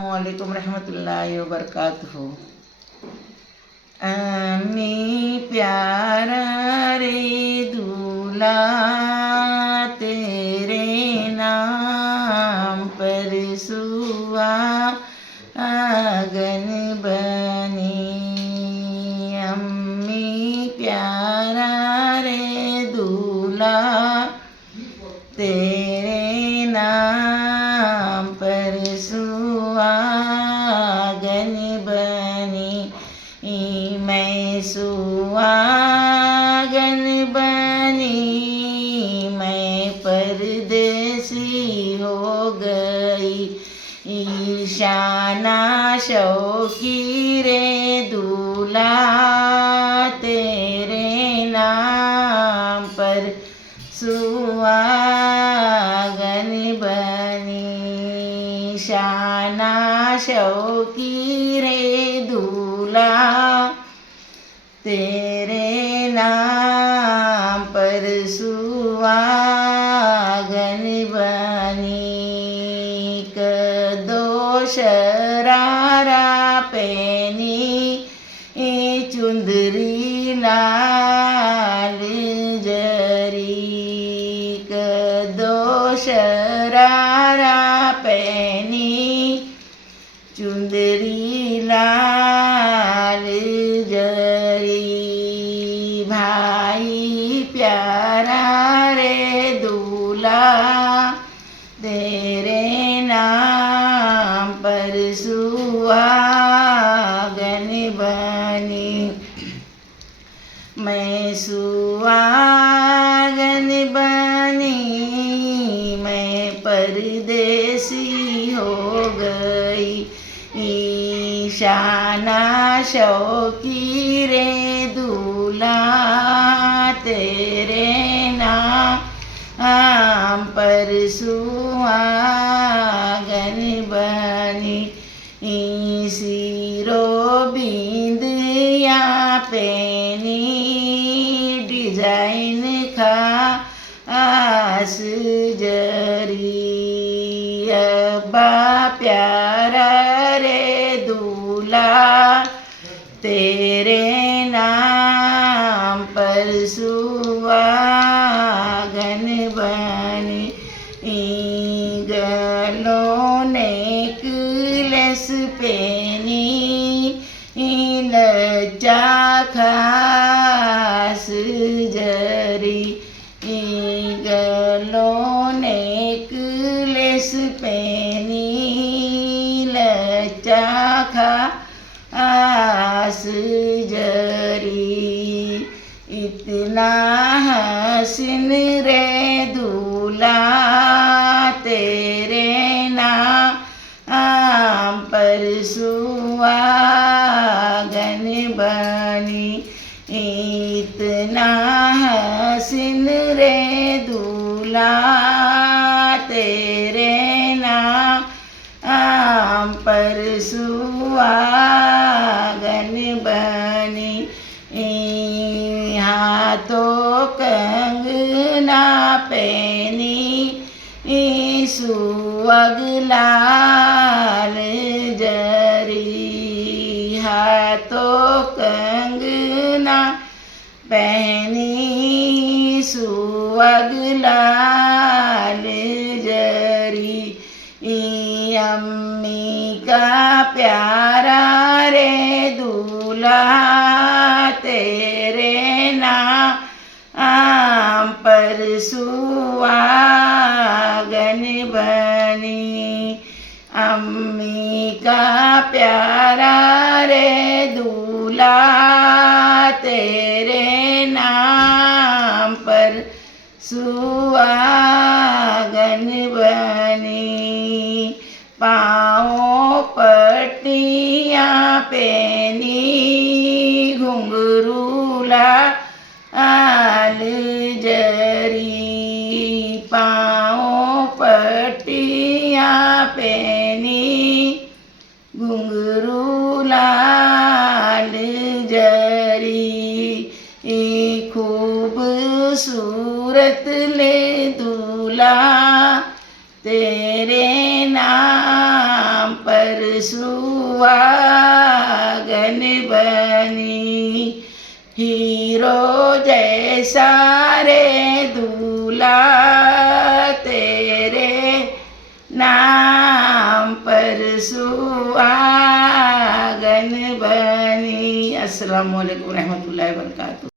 अस्सलामुअलैकुम रहमतुल्लाहि व बरकातुहू। अम्मी प्यारा रे दूल्हा तेरे नाम पर सुहागन बनी। अम्मी प्यारा रे दूल्हा तेरे नाम पर सुहागन बनी। मैं सुहागन बनी, मैं परदेसी हो गई। ईशाना शौकी रे दूल्हा तेरे नाम पर सुहागन बनी। शाना शौकी रे दूल्हा तेरे नाम पर सुहागन बनी। कदो शरारा पहनी चुंदरी लाल जरी। कदो शरारा पहनी चुंदरी लाल जरी। भाई प्यारा रे दूल्हा तेरे नाम पर सुहागन बनी। मैं सुहागन बनी, मैं परदेसी हो गई। ईशाना शौकी रे दूल्हा तेरे नाम पर सुहागन बनी। सिरो बिंदिया पहनी डिजाइन खास जरी। अब्बा प्यारा रे दूल्हा तेरे नाम पर सुहागन बनी। गलों नेकलेस पहनी लज्जा खास जरी। गलों नेकलेस पहनी लज्जा खास जरी। इतना हसीन रे दूल्हा तेरे नाम पर सुहागन बनी। इतना हसीन रे दूल्हा तेरे नाम पर सुहागन बनी। हाथों कंगना पहनी सुहाग लाल जरी। हाथों कंगना पहनी सुहाग लाल जरी। अम्मी का प्यारा रे दूल्हा तेरे नाम पर सुहागन बनी। अम्मी का प्यारा रे दूल्हा तेरे नाम पर सुहागन बनी। पाँव पट्टियाँ पहनी घुंघरू लाल जरी। पाँव पट्टियाँ पहनी घुंघरू लाल जरी। खूबसूरत ले दूल्हा तेरे नाम पर पर सुहागन बनी हीरो जैसा रे दूल्हा तेरे नाम पर सुहागन बनी। अस्सलामु अलैकुम रहमतुल्लाहि व बरकातुहू।